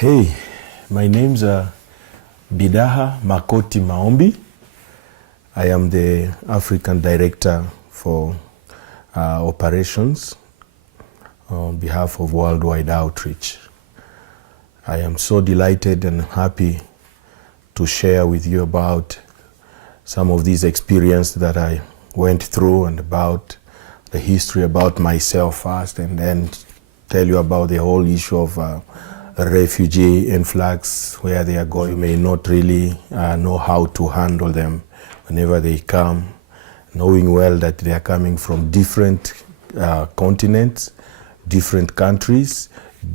Hey, my name's Bidaha Makoti Maombi. I am the African Director for Operations on behalf of Worldwide Outreach. I am so delighted and happy to share with you about some of these experiences that I went through and about the history about myself first, and then tell you about the whole issue of refugee influx, where they are going. You may not really know how to handle them whenever they come, knowing well that they are coming from different continents, different countries,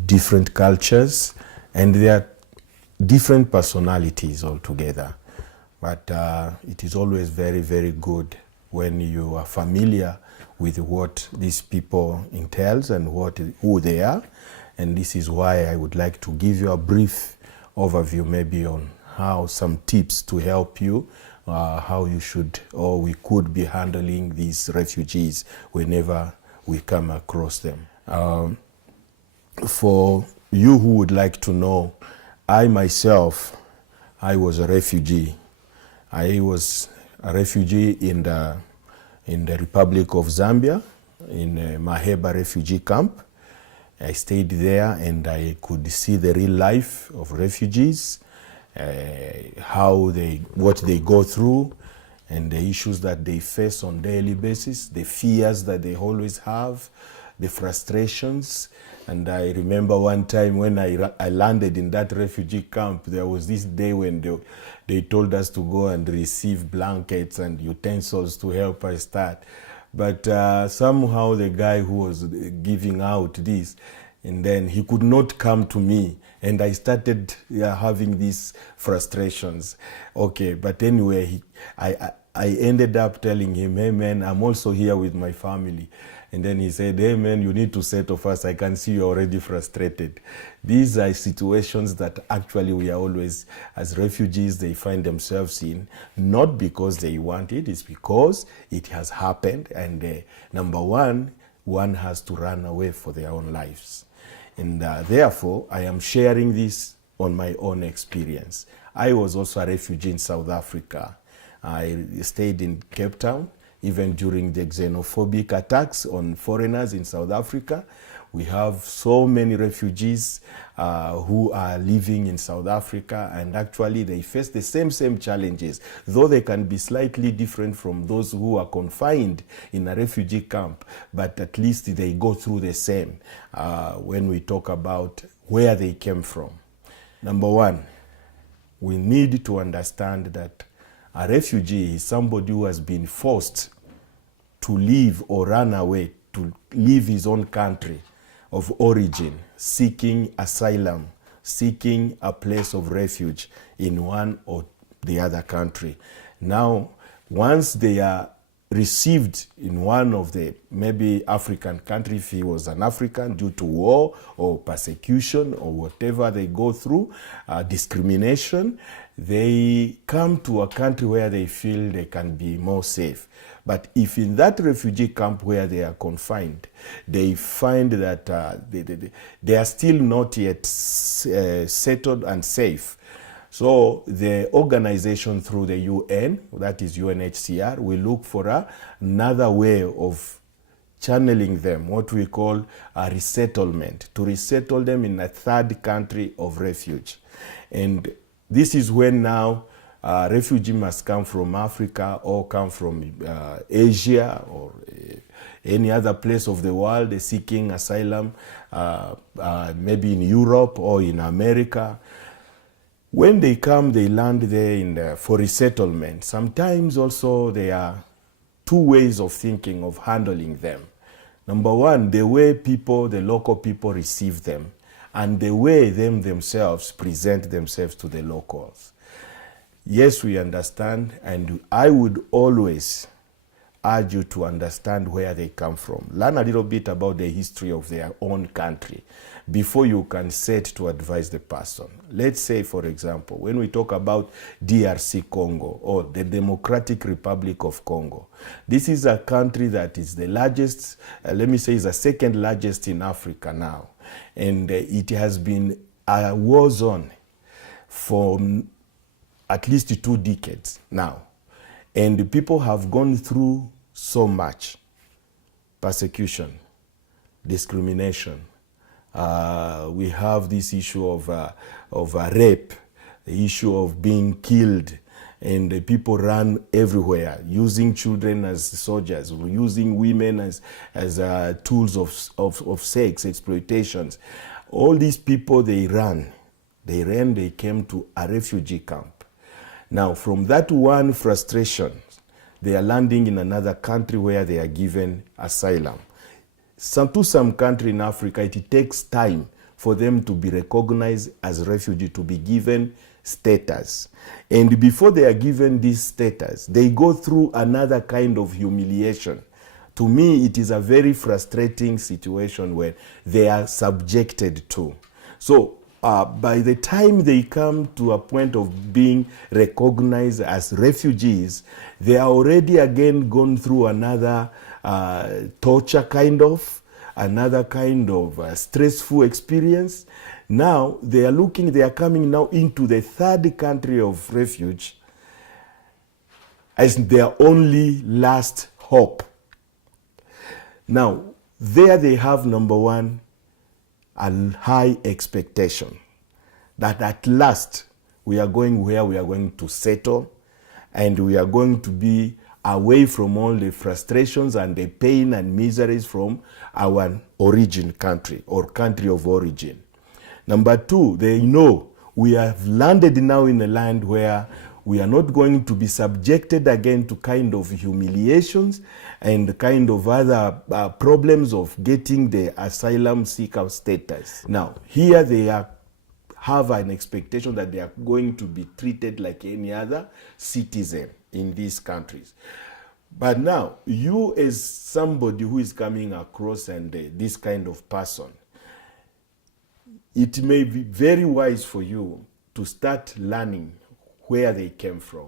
different cultures, and they are different personalities altogether. But it is always very, very good when you are familiar with what these people entails and who they are. And this is why I would like to give you a brief overview maybe on how some tips to help you, how you should or we could be handling these refugees whenever we come across them. For you who would like to know, I myself, I was a refugee. I was a refugee in the Republic of Zambia, in Maheba refugee camp. I stayed there and I could see the real life of refugees, what they go through, and the issues that they face on a daily basis, the fears that they always have, the frustrations. And I remember one time when I landed in that refugee camp, there was this day when they told us to go and receive blankets and utensils to help us start. But somehow the guy who was giving out this, and then he could not come to me, and I started having these frustrations. Okay, but anyway, I ended up telling him, hey man, I'm also here with my family. And then he said, hey man, you need to settle first. I can see you're already frustrated. These are situations that actually we are always, as refugees, they find themselves in, not because they want it, it's because it has happened. And number one has to run away for their own lives. And therefore, I am sharing this on my own experience. I was also a refugee in South Africa. I stayed in Cape Town. Even during the xenophobic attacks on foreigners in South Africa, we have so many refugees who are living in South Africa, and actually they face the same challenges, though they can be slightly different from those who are confined in a refugee camp, but at least they go through the same when we talk about where they came from. Number one, we need to understand that a refugee is somebody who has been forced to leave or run away, to leave his own country of origin, seeking asylum, seeking a place of refuge in one or the other country. Now, once they are received in one of the maybe African country, if he was an African, due to war or persecution or whatever they go through, discrimination, they come to a country where they feel they can be more safe. But if in that refugee camp where they are confined, they find that they are still not yet settled and safe, so the organization through the UN, that is UNHCR, will look for another way of channeling them, what we call a resettlement, to resettle them in a third country of refuge. And this is when now refugee must come from Africa or come from Asia or any other place of the world seeking asylum, maybe in Europe or in America. When they come, they land there for resettlement. Sometimes also there are two ways of thinking of handling them. Number one, the way the local people receive them, and the way themselves present themselves to the locals. Yes, we understand, and I would always urge you to understand where they come from. Learn a little bit about the history of their own country before you can set to advise the person. Let's say, for example, when we talk about DRC Congo or the Democratic Republic of Congo, this is a country that is the largest, let me say is the second largest in Africa now. And it has been a war zone for at least 2 decades now. And people have gone through so much persecution, discrimination. We have this issue of rape, the issue of being killed, and the people run everywhere, using children as soldiers, using women as tools of sex exploitations. All these people, they came to a refugee camp. Now, from that one frustration, they are landing in another country where they are given asylum. To some country in Africa, it takes time for them to be recognized as refugees, to be given status. And before they are given this status, they go through another kind of humiliation. To me, it is a very frustrating situation where they are subjected to. So by the time they come to a point of being recognized as refugees, they are already again gone through another torture another kind of stressful experience. Now they are coming now into the third country of refuge as their only last hope. Now, there they have, number one, a high expectation that at last we are going where we are going to settle, and we are going to be away from all the frustrations and the pain and miseries from our origin country or country of origin. Number two, they know we have landed now in a land where we are not going to be subjected again to kind of humiliations and kind of other problems of getting the asylum seeker status. Now, here they have an expectation that they are going to be treated like any other citizen in these countries. But now, you as somebody who is coming across and this kind of person, it may be very wise for you to start learning where they came from.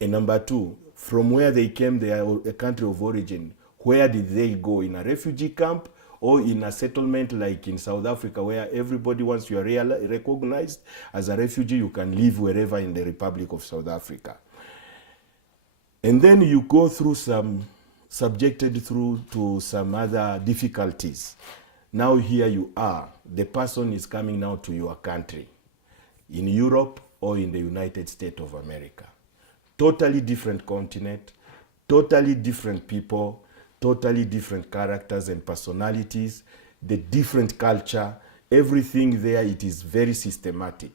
And number two, from where they came, their country of origin, where did they go? In a refugee camp or in a settlement like in South Africa, where everybody, once you are recognized as a refugee, you can live wherever in the Republic of South Africa. And then you go through subjected through to some other difficulties. Now here you are, the person is coming now to your country, in Europe or in the United States of America. Totally different continent, totally different people, totally different characters and personalities, the different culture, everything there, it is very systematic.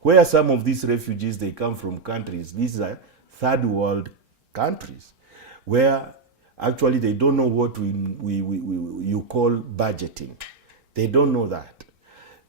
Where some of these refugees, they come from countries, these are third world countries, where actually they don't know what you call budgeting. They don't know that.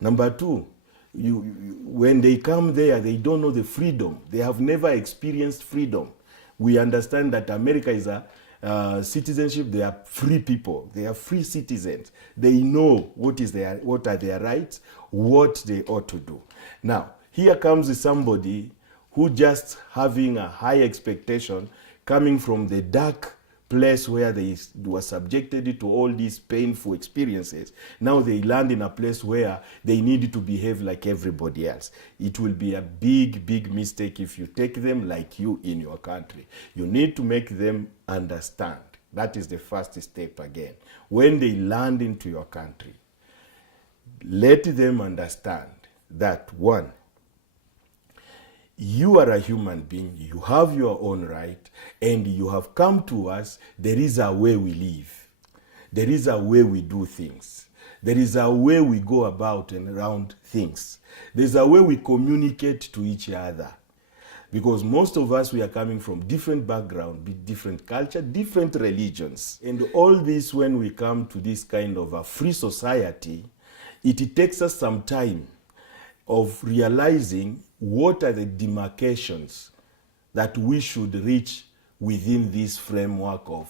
Number two, when they come there, they don't know the freedom. They have never experienced freedom. We understand that America is a citizenship. They are free people. They are free citizens. They know what are their rights, what they ought to do. Now, here comes somebody who just having a high expectation, coming from the dark place where they were subjected to all these painful experiences. Now they land in a place where they need to behave like everybody else. It will be a big, big mistake if you take them like you in your country. You need to make them understand. That is the first step again. When they land into your country, let them understand that, one, you are a human being, you have your own right, and you have come to us. There is a way we live. There is a way we do things. There is a way we go about and around things. There's a way we communicate to each other. Because most of us, we are coming from different backgrounds, different culture, different religions. And all this, when we come to this kind of a free society, it takes us some time of realizing what are the demarcations that we should reach within this framework of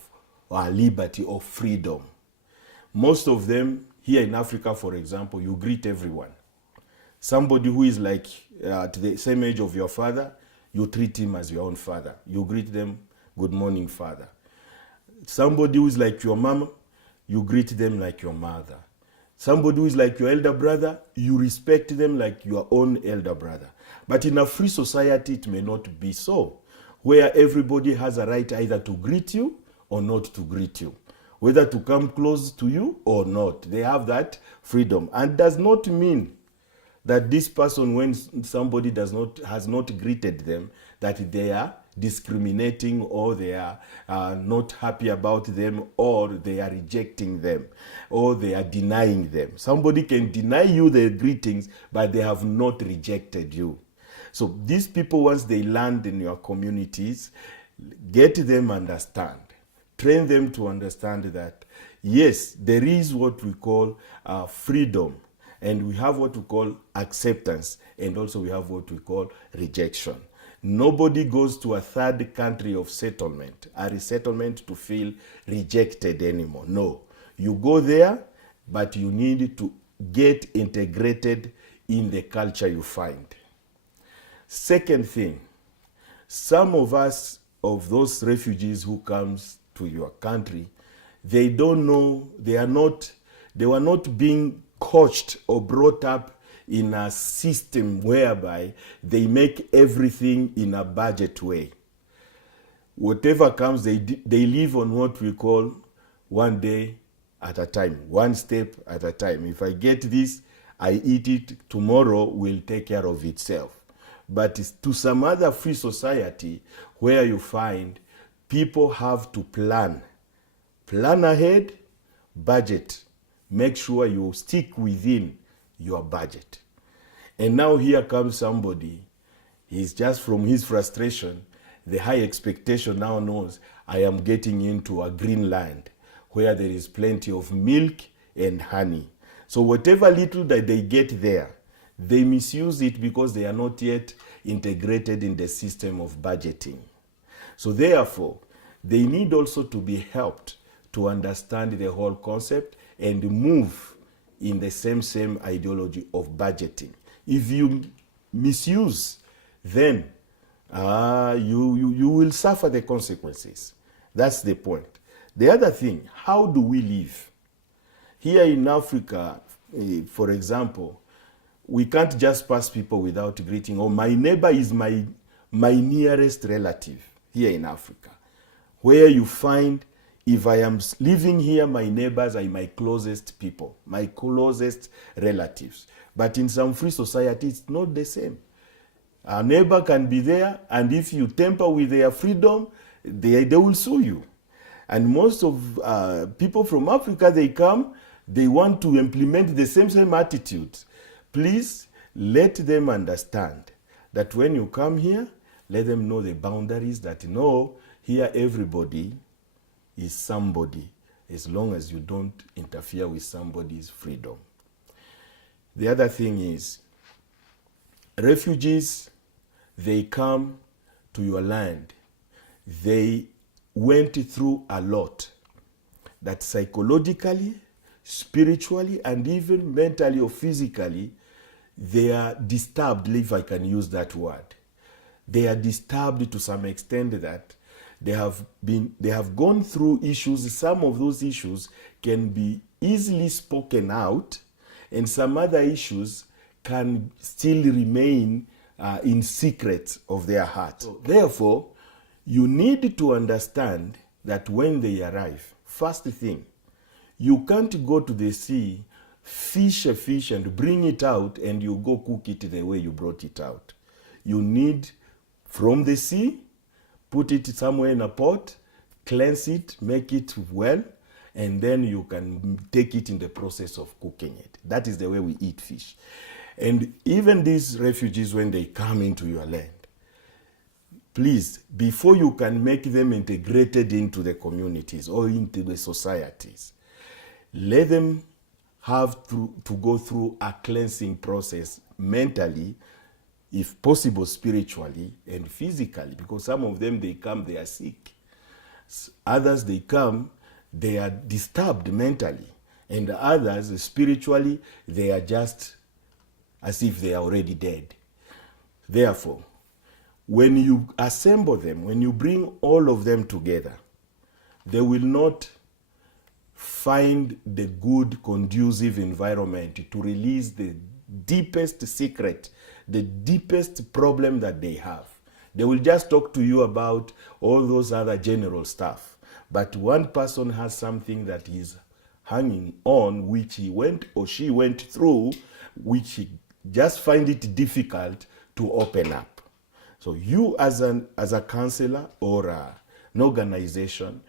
our liberty or freedom. Most of them, here in Africa, for example, you greet everyone. Somebody who is like at the same age of your father, you treat him as your own father. You greet them, good morning, father. Somebody who is like your mama, you greet them like your mother. Somebody who is like your elder brother, you respect them like your own elder brother. But in a free society, it may not be so, where everybody has a right either to greet you or not to greet you, whether to come close to you or not. They have that freedom. And does not mean that this person, when somebody has not greeted them, that they are discriminating or they are not happy about them or they are rejecting them or they are denying them. Somebody can deny you their greetings, but they have not rejected you. So these people, once they land in your communities, get them understand. Train them to understand that, yes, there is what we call freedom. And we have what we call acceptance, and also we have what we call rejection. Nobody goes to a third country of settlement, a resettlement, to feel rejected anymore. No. You go there, but you need to get integrated in the culture you find. Second thing, some of us, of those refugees who comes to your country, they don't know, they were not being coached or brought up in a system whereby they make everything in a budget way. Whatever comes, they live on what we call one day at a time, one step at a time. If I get this, I eat it, tomorrow will take care of itself. But to some other free society where you find people have to plan ahead, budget, make sure you stick within your budget. And now here comes somebody, he's just from his frustration, the high expectation now knows, I am getting into a green land where there is plenty of milk and honey. So whatever little that they get there, they misuse it because they are not yet integrated in the system of budgeting. So therefore, they need also to be helped to understand the whole concept and move in the same ideology of budgeting. If you misuse, then you will suffer the consequences. That's the point. The other thing, how do we live? Here in Africa, for example, we can't just pass people without greeting. Or my neighbor is my nearest relative here in Africa, where you find, if I am living here, my neighbors are my closest people, my closest relatives. But in some free society, it's not the same. A neighbor can be there, and if you tamper with their freedom, they will sue you. And most of people from Africa, they come, they want to implement the same attitudes. Please let them understand that when you come here, let them know the boundaries, that no, here everybody is somebody, as long as you don't interfere with somebody's freedom. The other thing is, refugees, they come to your land. They went through a lot, that psychologically, spiritually, and even mentally or physically, they are disturbed, if I can use that word. They are disturbed to some extent that they have gone through issues. Some of those issues can be easily spoken out, and some other issues can still remain in secret of their heart. So, therefore, you need to understand that when they arrive, first thing, you can't go to the sea, fish a fish and bring it out, and you go cook it the way you brought it out. You need, from the sea, put it somewhere in a pot, cleanse it, make it well, and then you can take it in the process of cooking it. That is the way we eat fish. And even these refugees, when they come into your land, please, before you can make them integrated into the communities or into the societies, let them have to go through a cleansing process mentally, if possible spiritually and physically, because some of them, they come, they are sick. Others, they come, they are disturbed mentally. And others, spiritually, they are just as if they are already dead. Therefore, when you assemble them, when you bring all of them together, they will not find the good, conducive environment to release the deepest secret, the deepest problem that they have. They will just talk to you about all those other general stuff. But one person has something that is hanging on, which he went or she went through, which he just find it difficult to open up. So you as a counselor or an organization,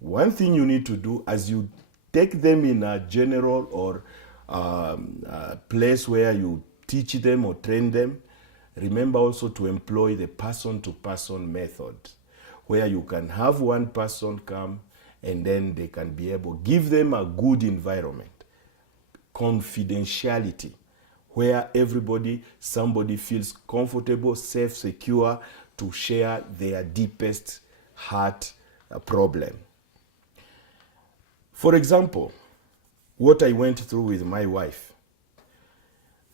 one thing you need to do as you take them in a general or place where you teach them or train them, remember also to employ the person-to-person method, where you can have one person come and then they can be able, give them a good environment, confidentiality, where somebody feels comfortable, safe, secure to share their deepest heart problem. For example, what I went through with my wife,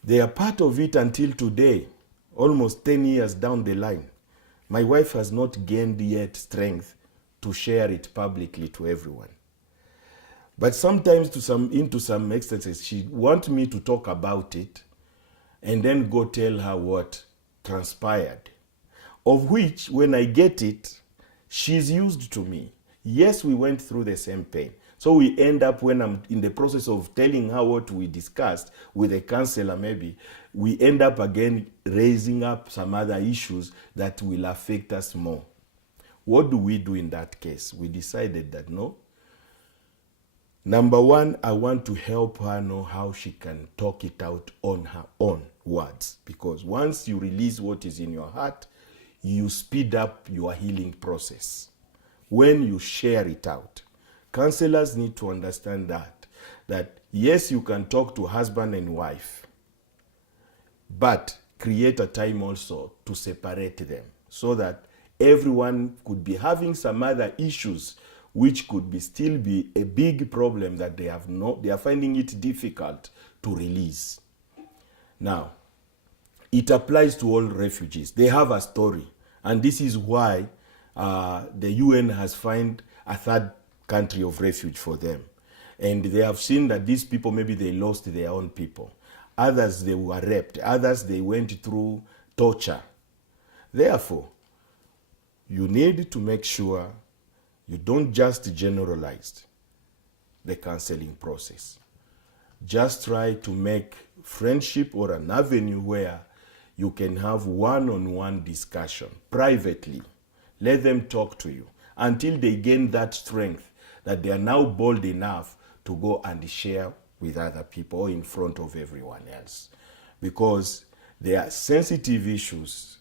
they are part of it until today, almost 10 years down the line. My wife has not gained yet strength to share it publicly to everyone. But sometimes into some extent, she wants me to talk about it and then go tell her what transpired. Of which, when I get it, she's used to me. Yes, we went through the same pain. So we end up, when I'm in the process of telling her what we discussed with a counselor maybe, we end up again raising up some other issues that will affect us more. What do we do in that case? We decided that no. Number one, I want to help her know how she can talk it out on her own words. Because once you release what is in your heart, you speed up your healing process. When you share it out. Counselors need to understand that yes, you can talk to husband and wife, but create a time also to separate them so that everyone could be having some other issues which could still be a big problem that they are finding it difficult to release. Now, it applies to all refugees. They have a story, and this is why the UN has found a third country of refuge for them. And they have seen that these people, maybe they lost their own people. Others, they were raped. Others, they went through torture. Therefore, you need to make sure you don't just generalize the counseling process. Just try to make friendship or an avenue where you can have one-on-one discussion privately. Let them talk to you until they gain that strength that they are now bold enough to go and share with other people or in front of everyone else. Because there are sensitive issues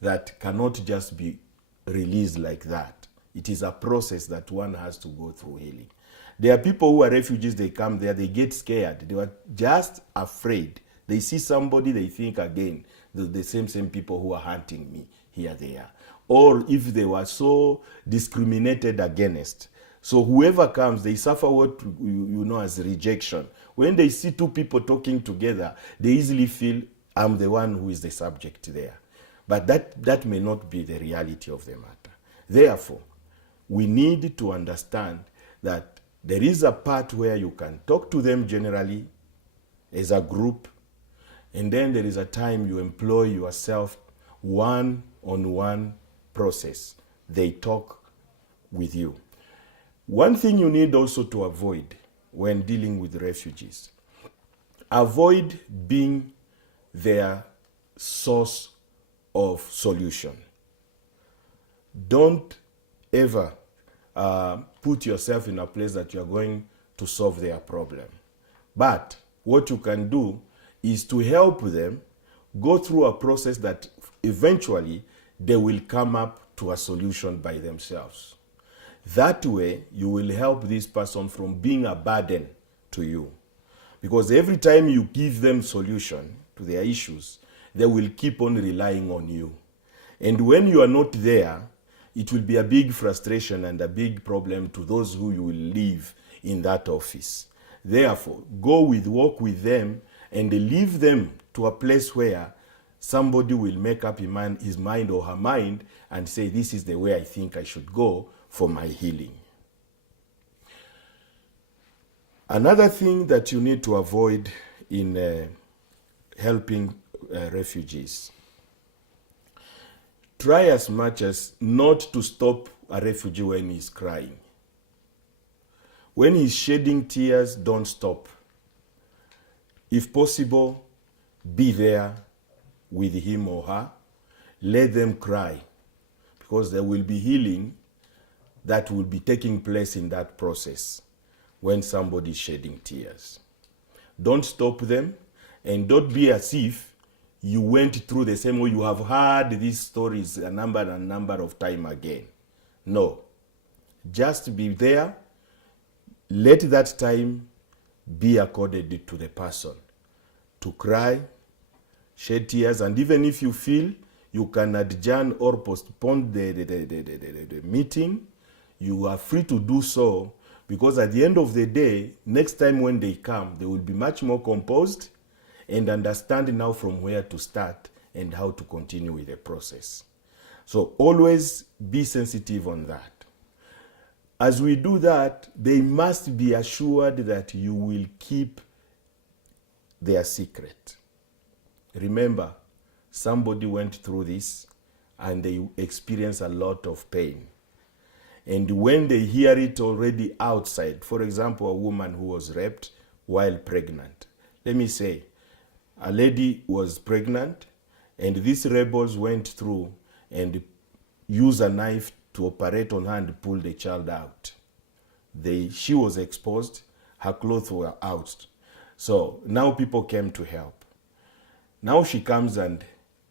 that cannot just be released like that. It is a process that one has to go through healing. There are people who are refugees, they come there, they get scared. They were just afraid. They see somebody, they think again, the same people who are hunting me, here they are. Or if they were so discriminated against, so whoever comes, they suffer what you know as rejection. When they see two people talking together, they easily feel, I'm the one who is the subject there. But that may not be the reality of the matter. Therefore, we need to understand that there is a part where you can talk to them generally as a group, and then there is a time you employ yourself one-on-one process. They talk with you. One thing you need also to avoid when dealing with refugees, avoid being their source of solution. Don't ever put yourself in a place that you're going to solve their problem. But what you can do is to help them go through a process that eventually they will come up to a solution by themselves. That way, you will help this person from being a burden to you. Because every time you give them solution to their issues, they will keep on relying on you. And when you are not there, it will be a big frustration and a big problem to those who you will leave in that office. Therefore, walk with them and leave them to a place where somebody will make up his mind or her mind and say, this is the way I think I should go for my healing. Another thing that you need to avoid in helping refugees, try as much as not to stop a refugee when he's crying. When he's shedding tears, don't stop. If possible, be there with him or her. Let them cry, because there will be healing that will be taking place in that process when somebody is shedding tears. Don't stop them, and don't be as if you went through the same way. You have heard these stories a number of times again. No. Just be there. Let that time be accorded to the person to cry, shed tears, and even if you feel you can adjourn or postpone the meeting, you are free to do so, because at the end of the day, next time when they come, they will be much more composed and understand now from where to start and how to continue with the process. So always be sensitive on that. As we do that, they must be assured that you will keep their secret. Remember, somebody went through this and they experience a lot of pain. And when they hear it already outside, for example, a woman who was raped while pregnant. Let me say, a lady was pregnant and these rebels went through and used a knife to operate on her and pull the child out. She was exposed, her clothes were out. So now people came to help. Now she comes and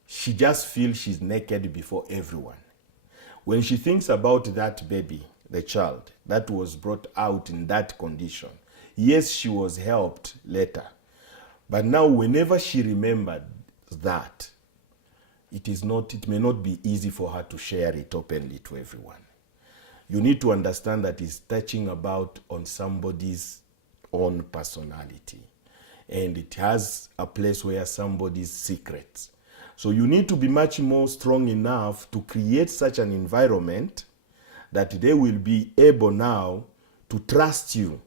she just feels she's naked before everyone. When she thinks about that baby, the child, that was brought out in that condition, yes, she was helped later. But now whenever she remembered that, it may not be easy for her to share it openly to everyone. You need to understand that it's touching about on somebody's own personality. And it has a place where somebody's secrets. So you need to be much more strong enough to create such an environment that they will be able now to trust you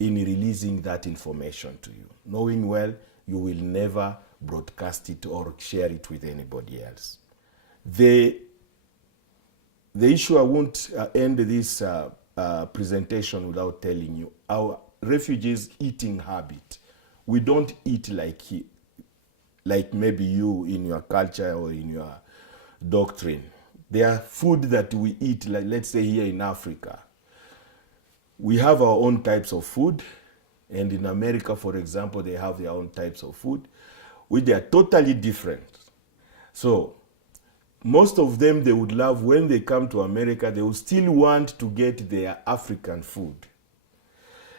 in releasing that information to you, knowing well you will never broadcast it or share it with anybody else. The issue, I won't end this presentation without telling you, our refugees' eating habit. We don't eat like maybe you in your culture or in your doctrine. There are food that we eat, like let's say here in Africa. We have our own types of food, and in America, for example, they have their own types of food, which are totally different. So most of them, they would love, when they come to America, they will still want to get their African food.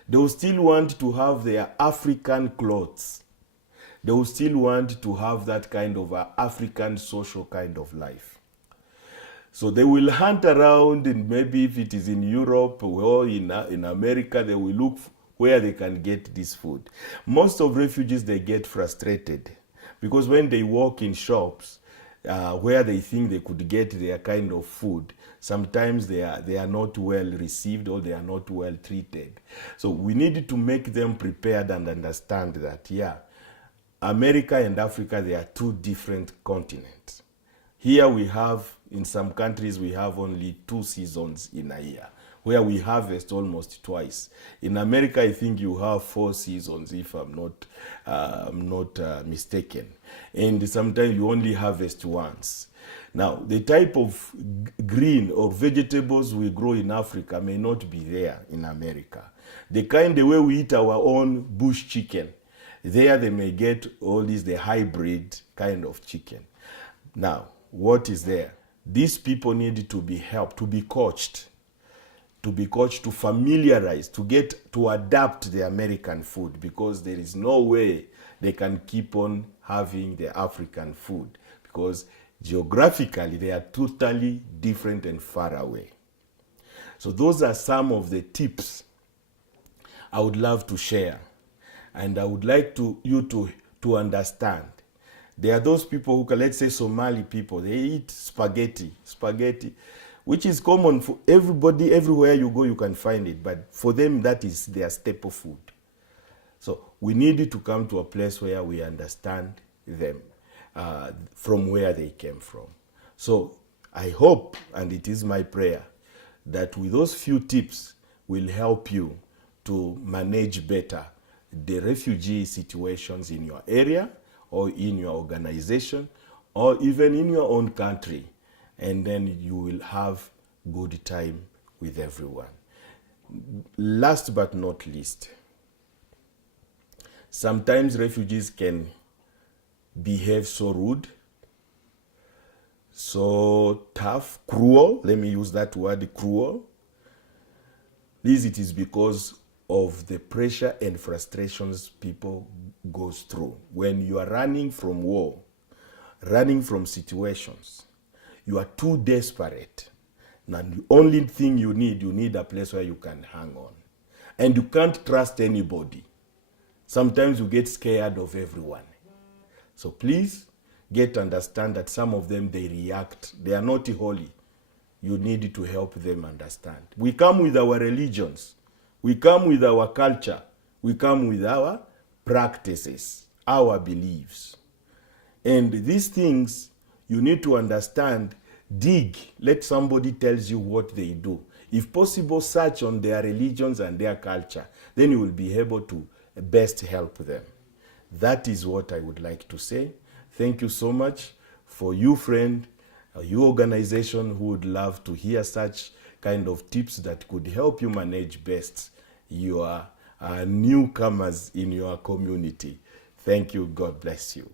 They will still want to have their African clothes. They will still want to have that kind of African social kind of life. So they will hunt around, and maybe if it is in Europe or in America, they will look where they can get this food. Most of refugees, they get frustrated because when they walk in shops where they think they could get their kind of food, sometimes they are not well received or they are not well treated. So we need to make them prepared and understand that, yeah, America and Africa, they are two different continents. Here we have, in some countries, we have only 2 seasons in a year, where we harvest almost twice. In America, I think you have 4 seasons, if I'm not mistaken. And sometimes you only harvest once. Now, the type of green or vegetables we grow in Africa may not be there in America. The way we eat our own bush chicken, there they may get all the hybrid kind of chicken. Now, what is there? These people need to be helped, to be coached, to familiarize, to adapt the American food, because there is no way they can keep on having the African food, because geographically they are totally different and far away. So those are some of the tips I would love to share, and I would like you to understand. There are those people who, let's say Somali people, they eat spaghetti. which is common for everybody. Everywhere you go, you can find it. But for them, that is their staple food. So we need to come to a place where we understand them from where they came from. So I hope, and it is my prayer, that with those few tips will help you to manage better the refugee situations in your area or in your organization or even in your own country. And then you will have good time with everyone. Last but not least, sometimes refugees can behave so rude, so tough, cruel. Let me use that word, cruel. This it is because of the pressure and frustrations people goes through. When you are running from war, running from situations, you are too desperate. And the only thing you need a place where you can hang on. And you can't trust anybody. Sometimes you get scared of everyone. So please get understand that some of them, they react. They are not holy. You need to help them understand. We come with our religions. We come with our culture. We come with our practices, our beliefs. And these things, you need to understand, dig. Let somebody tells you what they do. If possible, search on their religions and their culture. Then you will be able to best help them. That is what I would like to say. Thank you so much for you, friend, your organization who would love to hear such kind of tips that could help you manage best your newcomers in your community. Thank you. God bless you.